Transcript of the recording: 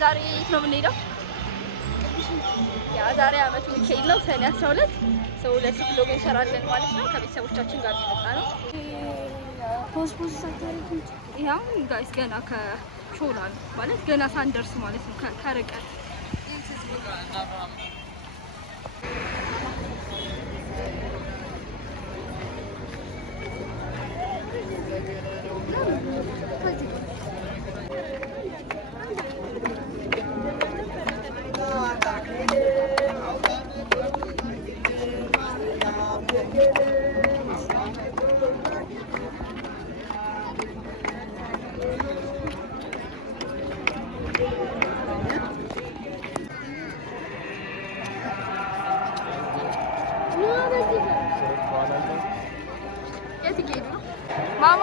ዛሬ የት ነው የምንሄደው? ያ ዛሬ አመቱ ሚካኤል ነው ሰኔ 12 ሰው ለሱ ብሎግ እንሰራለን ማለት ነው። ከቤተሰቦቻችን ጋር የመጣ ነው። ያው ጋይስ ገና ከሾላ ነው ማለት ገና ሳንደርስ ማለት ነው ከርቀት ማማ